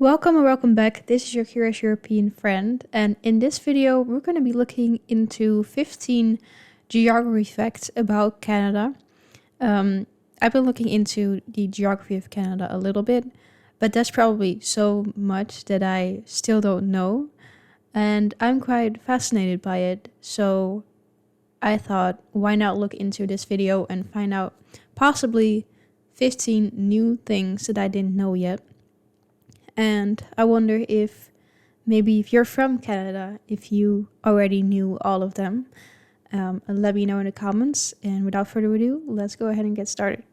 Welcome or welcome back. This is your curious European friend, and in this video we're going to be looking into 15 geography facts about Canada. I've been looking into the geography of Canada a little bit, but that's probably so much that I still don't know, and I'm quite fascinated by it, so I thought why not look into this video and find out possibly 15 new things that I didn't know yet. And I wonder if maybe if you're from Canada, if you already knew all of them. Let me know in the comments. And without further ado, let's go ahead and get started.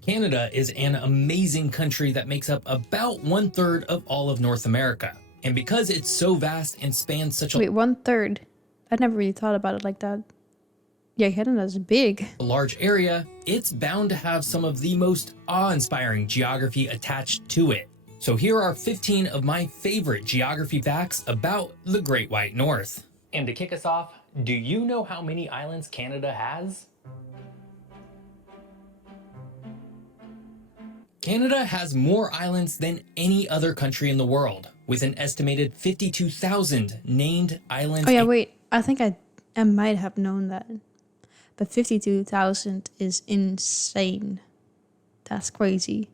Canada is an amazing country that makes up about 1/3 of all of North America. And because it's so vast and spans such a 1/3. I never really thought about it like that. Yeah, Canada's big. large area, it's bound to have some of the most awe-inspiring geography attached to it. So here are 15 of my favorite geography facts about the Great White North. And to kick us off, do you know how many islands Canada has? Canada has more islands than any other country in the world, with an estimated 52,000 named islands. Oh yeah, wait. I think I might have known that. But 52,000 is insane. That's crazy.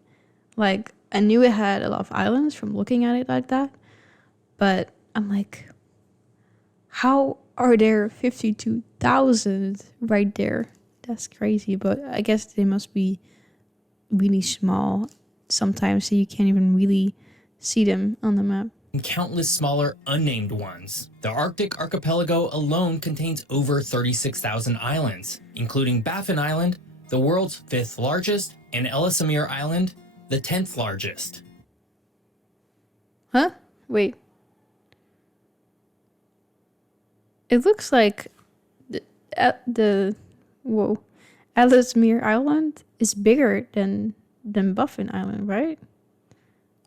Like, I knew it had a lot of islands from looking at it like that, but I'm like, how are there 52,000 right there? That's crazy, but I guess they must be really small sometimes, so you can't even really see them on the map. And countless smaller unnamed ones. The Arctic archipelago alone contains over 36,000 islands, including Baffin Island, the world's 5th largest, and Ellesmere Island, the 10th largest. Huh? Wait. It looks like Ellesmere Island is bigger than Baffin Island, right?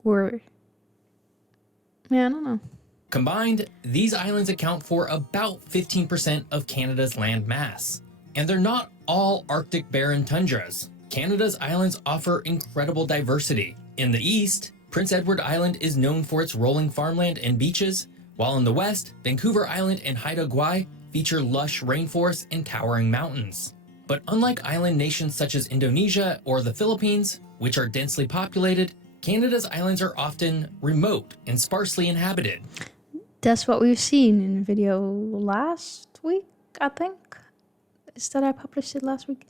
Or yeah, I don't know. Combined, these islands account for about 15% of Canada's land mass. And they're not all Arctic barren tundras. Canada's islands offer incredible diversity. In the east, Prince Edward Island is known for its rolling farmland and beaches, while in the west, Vancouver Island and Haida Gwaii feature lush rainforests and towering mountains. But unlike island nations such as Indonesia or the Philippines, which are densely populated, Canada's islands are often remote and sparsely inhabited. That's what we've seen in the video last week, I think. Is that I published it last week?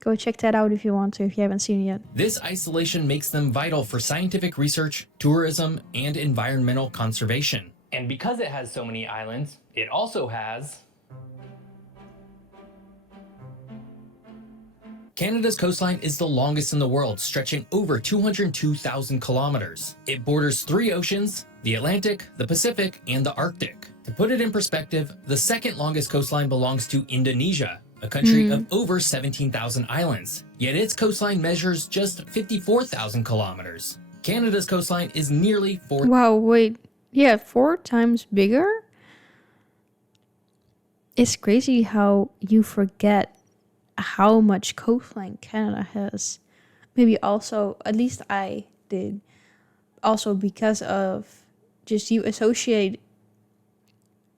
Go check that out if you want to, if you haven't seen it yet. This isolation makes them vital for scientific research, tourism, and environmental conservation. And because it has so many islands, it also has Canada's coastline is the longest in the world, stretching over 202,000 kilometers. It borders 3 oceans, the Atlantic, the Pacific, and the Arctic. To put it in perspective, the second longest coastline belongs to Indonesia, a country of over 17,000 islands, yet its coastline measures just 54,000 kilometers. Canada's coastline is nearly 4 Wow, wait. Yeah, 4 times bigger? It's crazy how you forget how much coastline Canada has. Maybe also, at least I did, also because of just you associate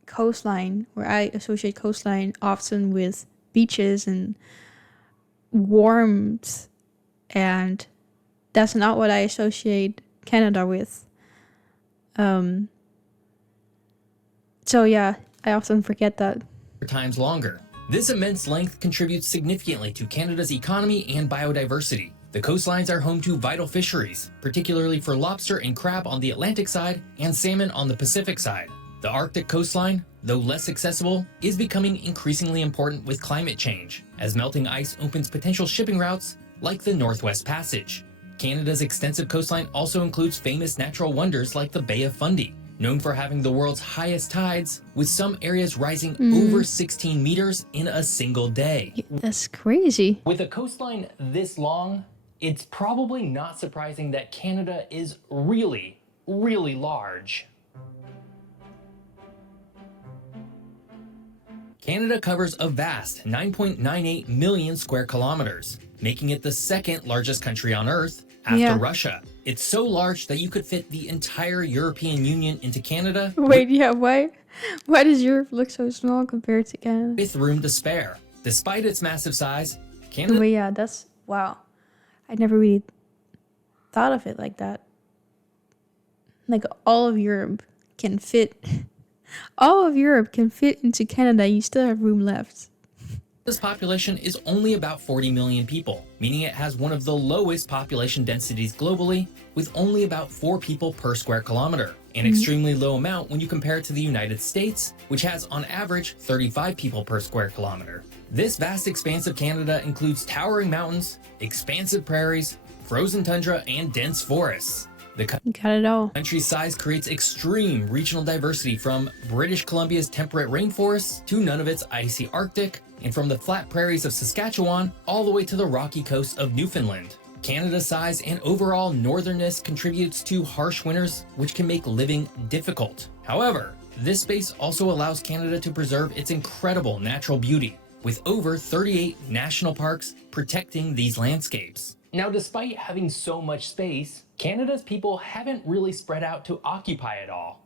coastline, or I associate coastline often with beaches and warmth, and that's not what I associate Canada with. So yeah, I often forget that. times longer. This immense length contributes significantly to Canada's economy and biodiversity. The coastlines are home to vital fisheries, particularly for lobster and crab on the Atlantic side and salmon on the Pacific side. The Arctic coastline, though less accessible, is becoming increasingly important with climate change, as melting ice opens potential shipping routes like the Northwest Passage. Canada's extensive coastline also includes famous natural wonders like the Bay of Fundy, known for having the world's highest tides, with some areas rising over 16 meters in a single day. That's crazy. With a coastline this long, it's probably not surprising that Canada is really, really large. Canada covers a vast 9.98 million square kilometers, making it the second largest country on Earth after Russia. It's so large that you could fit the entire European Union into Canada. Wait, yeah, why does Europe look so small compared to Canada? With room to spare. Despite its massive size, Canada... But yeah, that's, wow. I never really thought of it like that. Like all of Europe can fit into Canada. You still have room left. This population is only about 40 million people, meaning it has one of the lowest population densities globally, with only about 4 people per square kilometer, an extremely low amount when you compare it to the United States, which has on average 35 people per square kilometer. This vast expanse of Canada includes towering mountains, expansive prairies, frozen tundra, and dense forests. The Got it all. country's size creates extreme regional diversity, from British Columbia's temperate rainforests to Nunavut's icy Arctic, and from the flat prairies of Saskatchewan all the way to the rocky coast of Newfoundland. Canada's size and overall northernness contributes to harsh winters, which can make living difficult. However, this space also allows Canada to preserve its incredible natural beauty, with over 38 national parks protecting these landscapes. Now, despite having so much space, Canada's people haven't really spread out to occupy it all.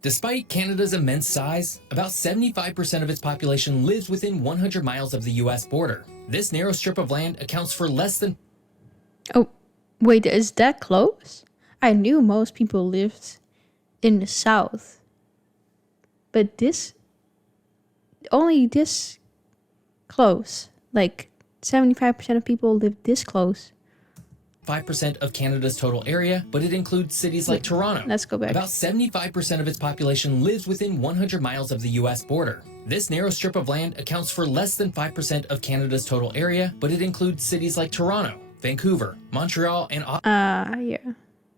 Despite Canada's immense size, about 75% of its population lives within 100 miles of the US border. This narrow strip of land accounts for less than... Oh, wait, is that close? I knew most people lived in the south. But only this close. Like 75% of people live this close. 5% of Canada's total area, but it includes cities like Toronto. Let's go back. About 75% of its population lives within 100 miles of the US border. This narrow strip of land accounts for less than 5% of Canada's total area, but it includes cities like Toronto, Vancouver, Montreal, and yeah.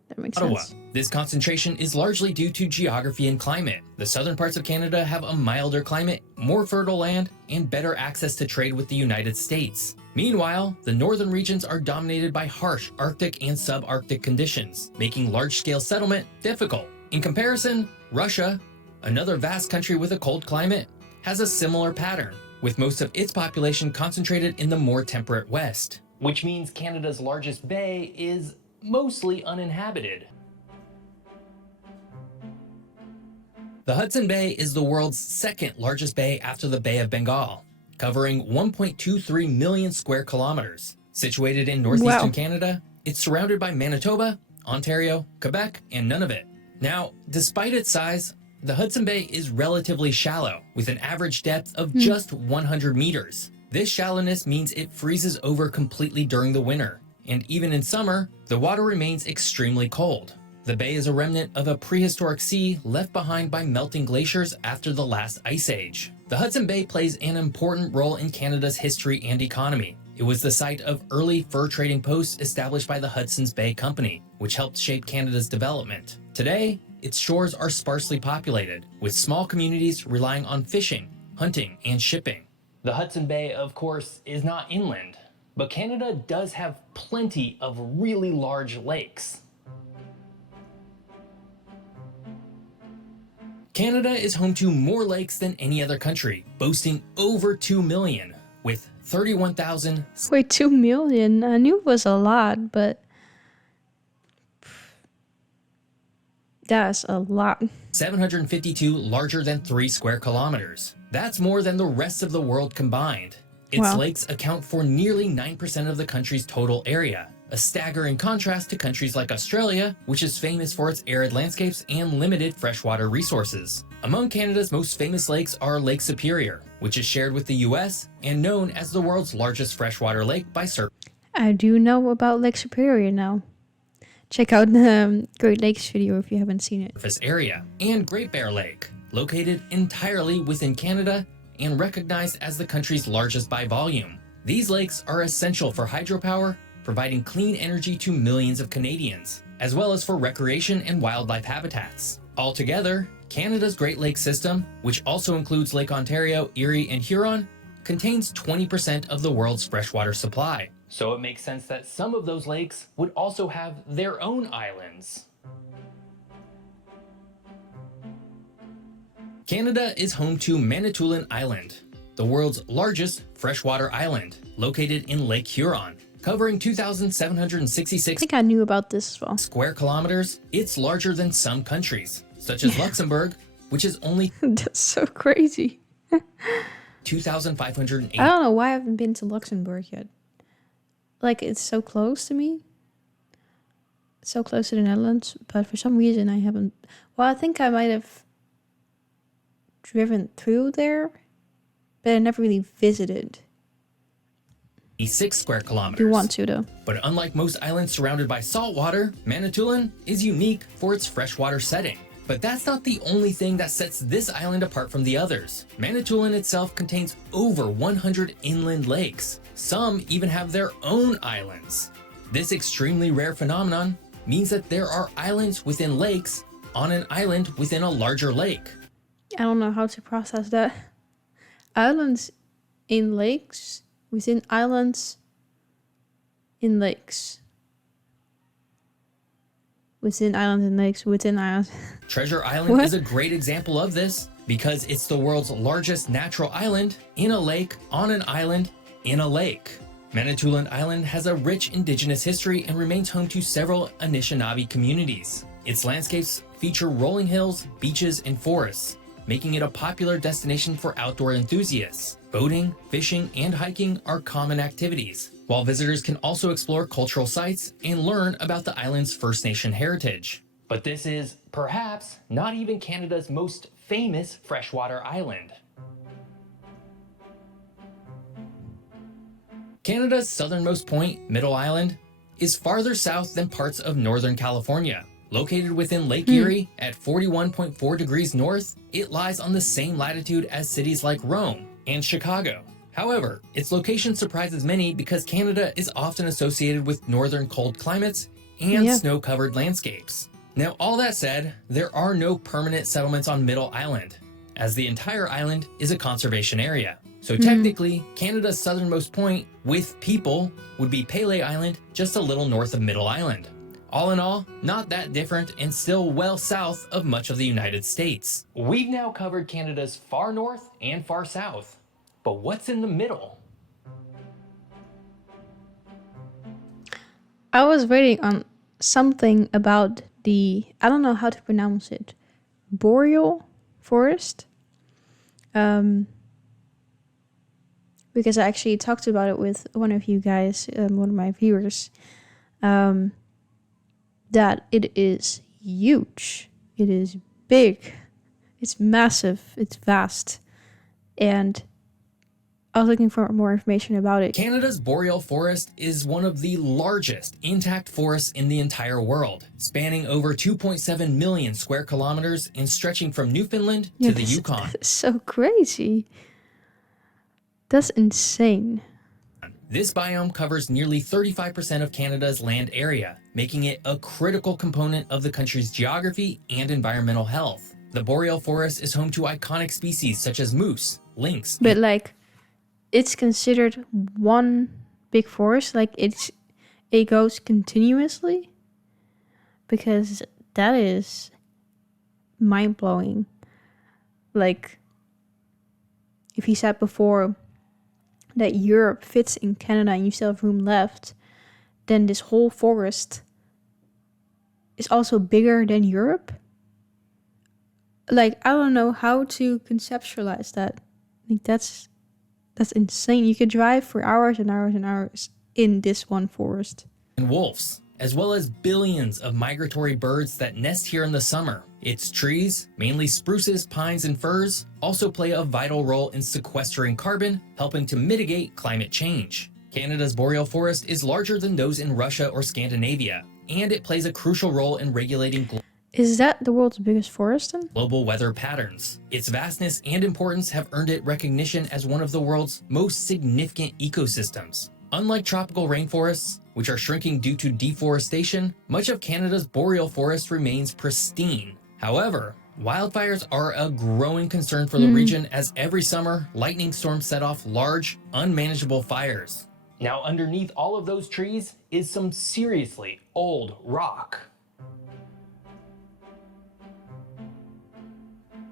That makes Ottawa. sense. This concentration is largely due to geography and climate. The southern parts of Canada have a milder climate, more fertile land, and better access to trade with the United States. Meanwhile, the northern regions are dominated by harsh Arctic and subarctic conditions, making large-scale settlement difficult. In comparison, Russia, another vast country with a cold climate, has a similar pattern, with most of its population concentrated in the more temperate west. Which means Canada's largest bay is mostly uninhabited. The Hudson Bay is the world's second largest bay after the Bay of Bengal, covering 1.23 million square kilometers. Situated in northeastern Canada, it's surrounded by Manitoba, Ontario, Quebec, and Nunavut. Now, despite its size, the Hudson Bay is relatively shallow, with an average depth of just 100 meters. This shallowness means it freezes over completely during the winter, and even in summer, the water remains extremely cold. The bay is a remnant of a prehistoric sea left behind by melting glaciers after the last ice age. The Hudson Bay plays an important role in Canada's history and economy. It was the site of early fur trading posts established by the Hudson's Bay Company, which helped shape Canada's development. Today, its shores are sparsely populated, with small communities relying on fishing, hunting, and shipping. The Hudson Bay, of course, is not inland, but Canada does have plenty of really large lakes. Canada is home to more lakes than any other country, boasting over 2 million, with 31,000... Wait, 2 million? I knew it was a lot, but... that's a lot. 752 larger than 3 square kilometers. That's more than the rest of the world combined. Its lakes account for nearly 9% of the country's total area, a staggering contrast to countries like Australia, which is famous for its arid landscapes and limited freshwater resources. Among Canada's most famous lakes are Lake Superior, which is shared with the US and known as the world's largest freshwater lake by surface I do know about Lake Superior now. Check out the Great Lakes video if you haven't seen it. area, and Great Bear Lake, located entirely within Canada and recognized as the country's largest by volume. These lakes are essential for hydropower, providing clean energy to millions of Canadians, as well as for recreation and wildlife habitats. Altogether, Canada's Great Lakes system, which also includes Lake Ontario, Erie, and Huron, contains 20% of the world's freshwater supply. So it makes sense that some of those lakes would also have their own islands. Canada is home to Manitoulin Island, the world's largest freshwater island, located in Lake Huron. Covering 2,766 I think I knew about this as well. square kilometers, it's larger than some countries, such as Luxembourg, which is only That's so crazy. 2,508. I don't know why I haven't been to Luxembourg yet. Like, it's so close to me. So close to the Netherlands, but for some reason I haven't. Well, I think I might have driven through there, but I never really visited. 6 square kilometers. Do want to, though. But unlike most islands surrounded by salt water, Manitoulin is unique for its freshwater setting. But that's not the only thing that sets this island apart from the others. Manitoulin itself contains over 100 inland lakes. Some even have their own islands. This extremely rare phenomenon means that there are islands within lakes on an island within a larger lake. I don't know how to process that. Islands in lakes, within islands in lakes. Within islands and lakes, within islands. Treasure Island is a great example of this because it's the world's largest natural island in a lake on an island in a lake. Manitoulin Island has a rich indigenous history and remains home to several Anishinaabe communities. Its landscapes feature rolling hills, beaches, and forests, making it a popular destination for outdoor enthusiasts. Boating, fishing, and hiking are common activities, while visitors can also explore cultural sites and learn about the island's First Nation heritage. But this is, perhaps, not even Canada's most famous freshwater island. Canada's southernmost point, Middle Island, is farther south than parts of Northern California. Located within Lake Erie at 41.4 degrees north, it lies on the same latitude as cities like Rome and Chicago. However, its location surprises many because Canada is often associated with northern cold climates and snow-covered landscapes. Now, all that said, there are no permanent settlements on Middle Island, as the entire island is a conservation area. So technically, Canada's southernmost point with people would be Pele Island, just a little north of Middle Island. All in all, not that different and still well south of much of the United States. We've now covered Canada's far north and far south. But what's in the middle? I was reading on something about the, I don't know how to pronounce it, Boreal Forest. Because I actually talked about it with one of you guys, one of my viewers, that it is huge, it is big, it's massive, it's vast, and I was looking for more information about it. Canada's Boreal Forest is one of the largest intact forests in the entire world, spanning over 2.7 million square kilometers and stretching from Newfoundland to the Yukon. That's so crazy. That's insane. This biome covers nearly 35% of Canada's land area, making it a critical component of the country's geography and environmental health. The Boreal Forest is home to iconic species such as moose, lynx. But like, it's considered one big forest, like it goes continuously? Because that is mind-blowing. Like, if you said before that Europe fits in Canada and you still have room left, then this whole forest is also bigger than Europe. Like, I don't know how to conceptualize that. Like, that's insane. You could drive for hours and hours and hours in this one forest. And wolves, as well as billions of migratory birds that nest here in the summer. Its trees, mainly spruces, pines, and firs, also play a vital role in sequestering carbon, helping to mitigate climate change. Canada's Boreal Forest is larger than those in Russia or Scandinavia, and it plays a crucial role in regulating Is that the world's biggest forest then? global weather patterns. Its vastness and importance have earned it recognition as one of the world's most significant ecosystems. Unlike tropical rainforests, which are shrinking due to deforestation, much of Canada's Boreal Forest remains pristine. However, wildfires are a growing concern for the region as every summer, lightning storms set off large, unmanageable fires. Now, underneath all of those trees is some seriously old rock.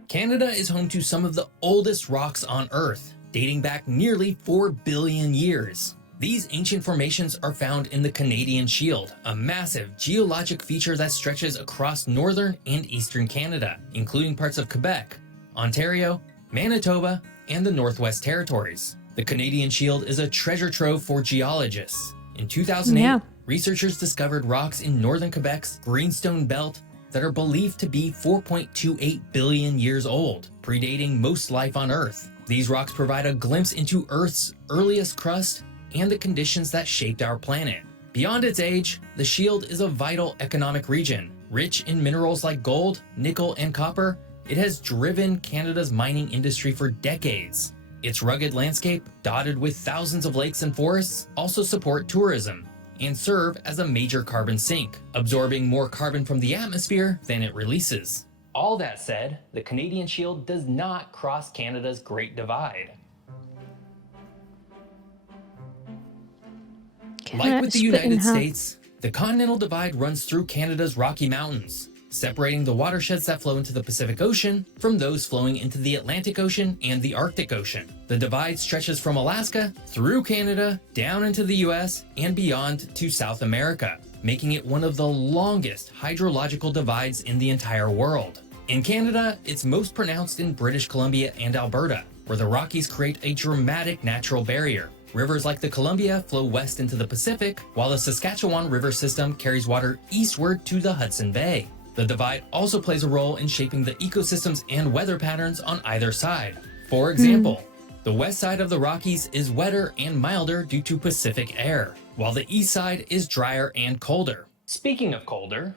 Canada is home to some of the oldest rocks on Earth, dating back nearly 4 billion years. These ancient formations are found in the Canadian Shield, a massive geologic feature that stretches across northern and eastern Canada, including parts of Quebec, Ontario, Manitoba, and the Northwest Territories. The Canadian Shield is a treasure trove for geologists. In 2008, researchers discovered rocks in northern Quebec's Greenstone Belt that are believed to be 4.28 billion years old, predating most life on Earth. These rocks provide a glimpse into Earth's earliest crust and the conditions that shaped our planet. Beyond its age, the Shield is a vital economic region. Rich in minerals like gold, nickel, and copper, it has driven Canada's mining industry for decades. Its rugged landscape, dotted with thousands of lakes and forests, also support tourism and serve as a major carbon sink, absorbing more carbon from the atmosphere than it releases. All that said, the Canadian Shield does not cross Canada's Great Divide. Like with the United States, the Continental Divide runs through Canada's Rocky Mountains, separating the watersheds that flow into the Pacific Ocean from those flowing into the Atlantic Ocean and the Arctic Ocean. The divide stretches from Alaska through Canada, down into the US, and beyond to South America, making it one of the longest hydrological divides in the entire world. In Canada, it's most pronounced in British Columbia and Alberta, where the Rockies create a dramatic natural barrier. Rivers like the Columbia flow west into the Pacific, while the Saskatchewan River system carries water eastward to the Hudson Bay. The divide also plays a role in shaping the ecosystems and weather patterns on either side. For example, the west side of the Rockies is wetter and milder due to Pacific air, while the east side is drier and colder. Speaking of colder,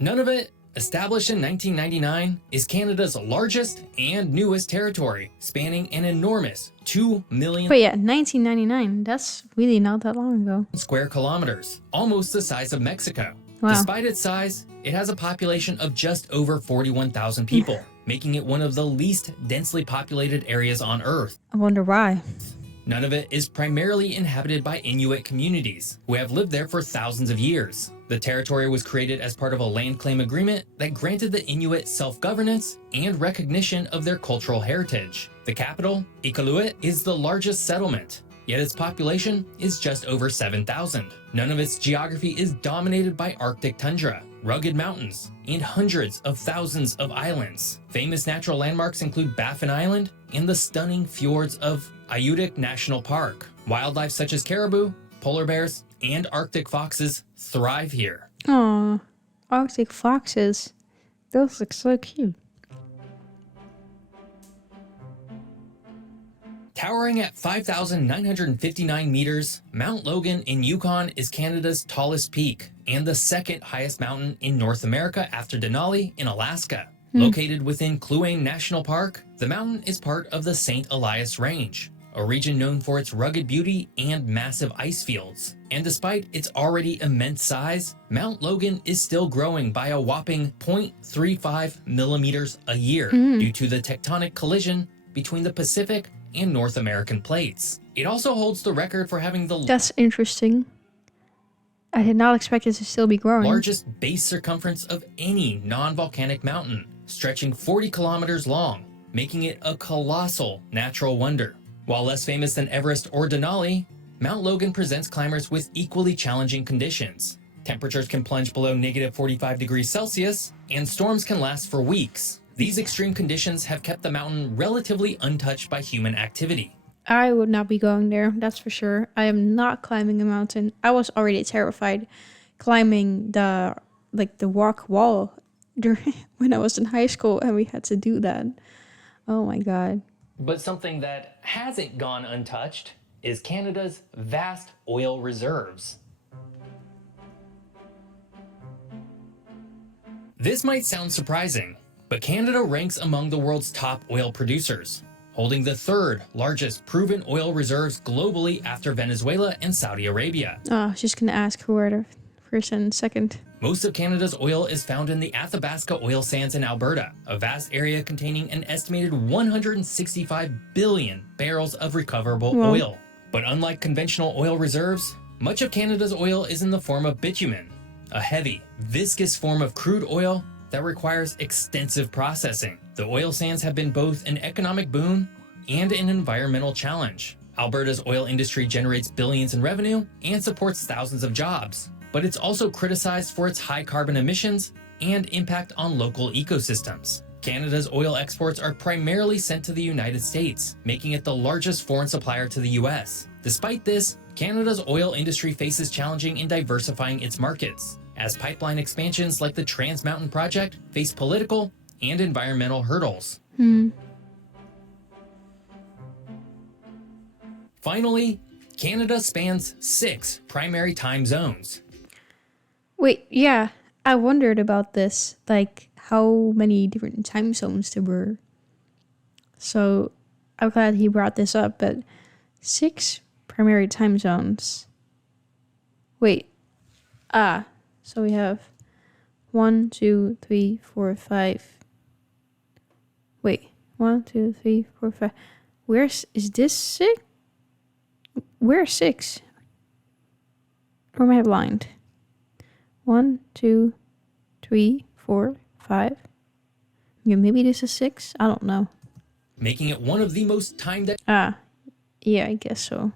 Nunavut, established in 1999, is Canada's largest and newest territory, spanning an enormous 2 million 1999, that's really not that long ago. Square kilometers, almost the size of Mexico. Wow. Despite its size, it has a population of just over 41,000 people, making it one of the least densely populated areas on Earth. I wonder why. Nunavut is primarily inhabited by Inuit communities, who have lived there for thousands of years. The territory was created as part of a land claim agreement that granted the Inuit self-governance and recognition of their cultural heritage. The capital, Iqaluit, is the largest settlement, yet its population is just over 7,000. Nunavut's geography is dominated by Arctic tundra, rugged mountains, and hundreds of thousands of islands. Famous natural landmarks include Baffin Island and the stunning fjords of Ayudik National Park. Wildlife such as caribou, polar bears, and Arctic foxes thrive here. Aw, Arctic foxes. Those look so cute. Towering at 5,959 meters, Mount Logan in Yukon is Canada's tallest peak and the second highest mountain in North America after Denali in Alaska. Located within Kluane National Park, the mountain is part of the St. Elias Range, a region known for its rugged beauty and massive ice fields. And despite its already immense size, Mount Logan is still growing by a whopping 0.35 millimeters a year due to the tectonic collision between the Pacific and North American plates. It also holds the record for having the That's interesting. I did not expect it to still be growing. largest base circumference of any non-volcanic mountain, stretching 40 kilometers long, making it a colossal natural wonder. While less famous than Everest or Denali, Mount Logan presents climbers with equally challenging conditions. Temperatures can plunge below negative 45 degrees Celsius, and storms can last for weeks. These extreme conditions have kept the mountain relatively untouched by human activity. I would not be going there, that's for sure. I am not climbing a mountain. I was already terrified climbing the rock wall during when I was in high school and we had to do that. Oh my god. But something that hasn't gone untouched is Canada's vast oil reserves. This might sound surprising, but Canada ranks among the world's top oil producers, holding the third largest proven oil reserves globally after Venezuela and Saudi Arabia. Oh, I was just gonna ask who are the first and second. Most of Canada's oil is found in the Athabasca oil sands in Alberta, a vast area containing an estimated 165 billion barrels of recoverable oil. But unlike conventional oil reserves, much of Canada's oil is in the form of bitumen, a heavy, viscous form of crude oil that requires extensive processing. The oil sands have been both an economic boon and an environmental challenge. Alberta's oil industry generates billions in revenue and supports thousands of jobs, but it's also criticized for its high carbon emissions and impact on local ecosystems. Canada's oil exports are primarily sent to the United States, making it the largest foreign supplier to the US. Despite this, Canada's oil industry faces challenging in diversifying its markets, as pipeline expansions like the Trans Mountain Project face political and environmental hurdles. Finally, Canada spans 6 primary time zones. Wait, yeah, I wondered about this, like how many different time zones there were. So I'm glad he brought this up, but 6 primary time zones. Wait, so we have 1, 2, 3, 4, 5. Wait, 1, 2, 3, 4, 5. Is this 6? Where's 6? Or am I blind? 1, 2, 3, 4, 5. Yeah, maybe this is 6. I don't know. Making it one of the most Yeah, I guess so.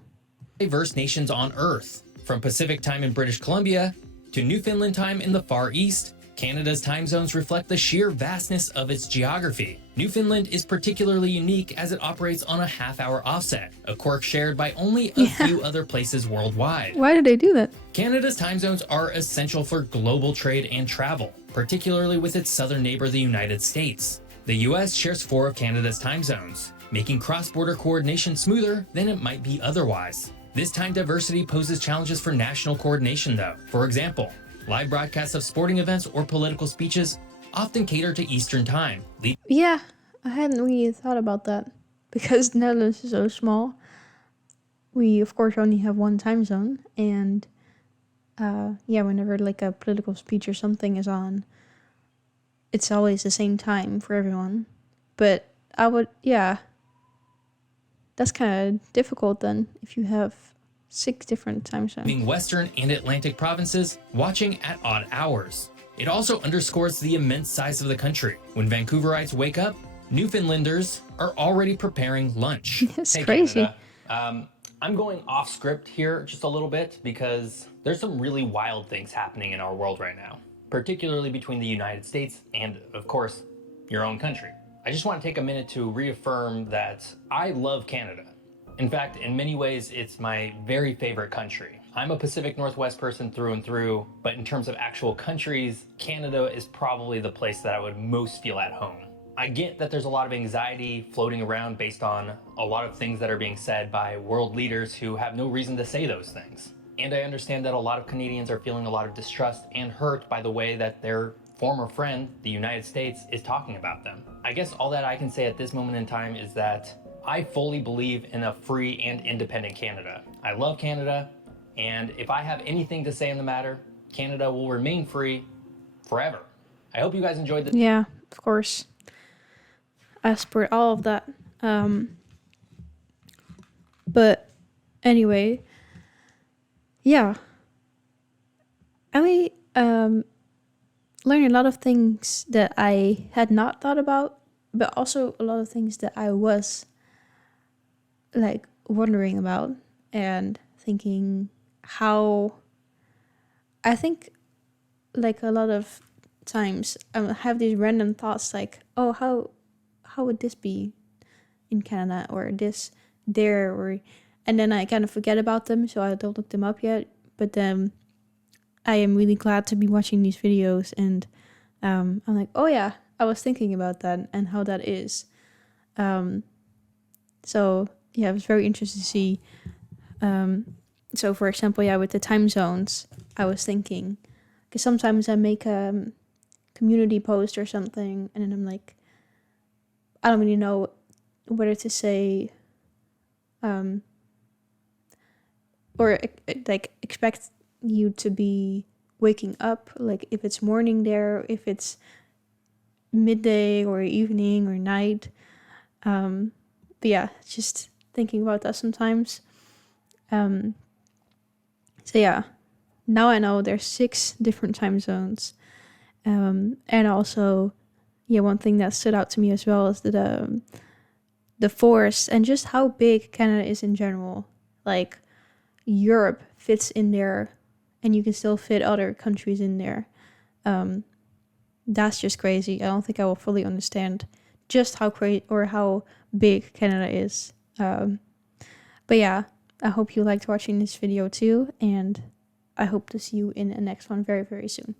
diverse nations on Earth. From Pacific time in British Columbia to Newfoundland time in the Far East, Canada's time zones reflect the sheer vastness of its geography. Newfoundland is particularly unique as it operates on a half-hour offset, a quirk shared by only a few other places worldwide. Why did they do that? Canada's time zones are essential for global trade and travel, particularly with its southern neighbor, the United States. The US shares 4 of Canada's time zones, making cross-border coordination smoother than it might be otherwise. This time diversity poses challenges for national coordination, though. For example, live broadcasts of sporting events or political speeches often cater to Eastern time. Yeah, I hadn't really thought about that because the Netherlands is so small. We, of course, only have one time zone, and whenever like a political speech or something is on, it's always the same time for everyone. But that's kind of difficult then if you have 6 different time zones. Being Western and Atlantic provinces watching at odd hours. It also underscores the immense size of the country. When Vancouverites wake up, Newfoundlanders are already preparing lunch. It's crazy. Canada. I'm going off script here just a little bit because there's some really wild things happening in our world right now, particularly between the United States and, of course, your own country. I just want to take a minute to reaffirm that I love Canada. In fact, in many ways, it's my very favorite country. I'm a Pacific Northwest person through and through, but in terms of actual countries, Canada is probably the place that I would most feel at home. I get that there's a lot of anxiety floating around based on a lot of things that are being said by world leaders who have no reason to say those things. And I understand that a lot of Canadians are feeling a lot of distrust and hurt by the way that their former friend, the United States, is talking about them. I guess all that I can say at this moment in time is that I fully believe in a free and independent Canada. I love Canada, and if I have anything to say in the matter, Canada will remain free forever. I hope you guys enjoyed this. Yeah, of course. I support all of that. But anyway, yeah. I learned a lot of things that I had not thought about, but also a lot of things that I was like wondering about and thinking how I think like a lot of times I have these random thoughts like, oh, how would this be in Canada or this there, or and then I kind of forget about them, so I don't look them up yet. But then I am really glad to be watching these videos, and I'm like, oh yeah, I was thinking about that and how that is. So yeah, it was very interesting to see. So for example, with the time zones, I was thinking, because sometimes I make a community post or something, and then I'm like, I don't really know whether to say, or like expect you to be waking up, like if it's morning there, if it's midday or evening or night. But yeah, just thinking about that sometimes. So yeah, now I know there's 6 different time zones, And also, yeah, one thing that stood out to me as well is the forest and just how big Canada is in general. Like, Europe fits in there, and you can still fit other countries in there. That's just crazy. I don't think I will fully understand just how crazy or how big Canada is. But yeah, I hope you liked watching this video too, and I hope to see you in the next one very, very soon.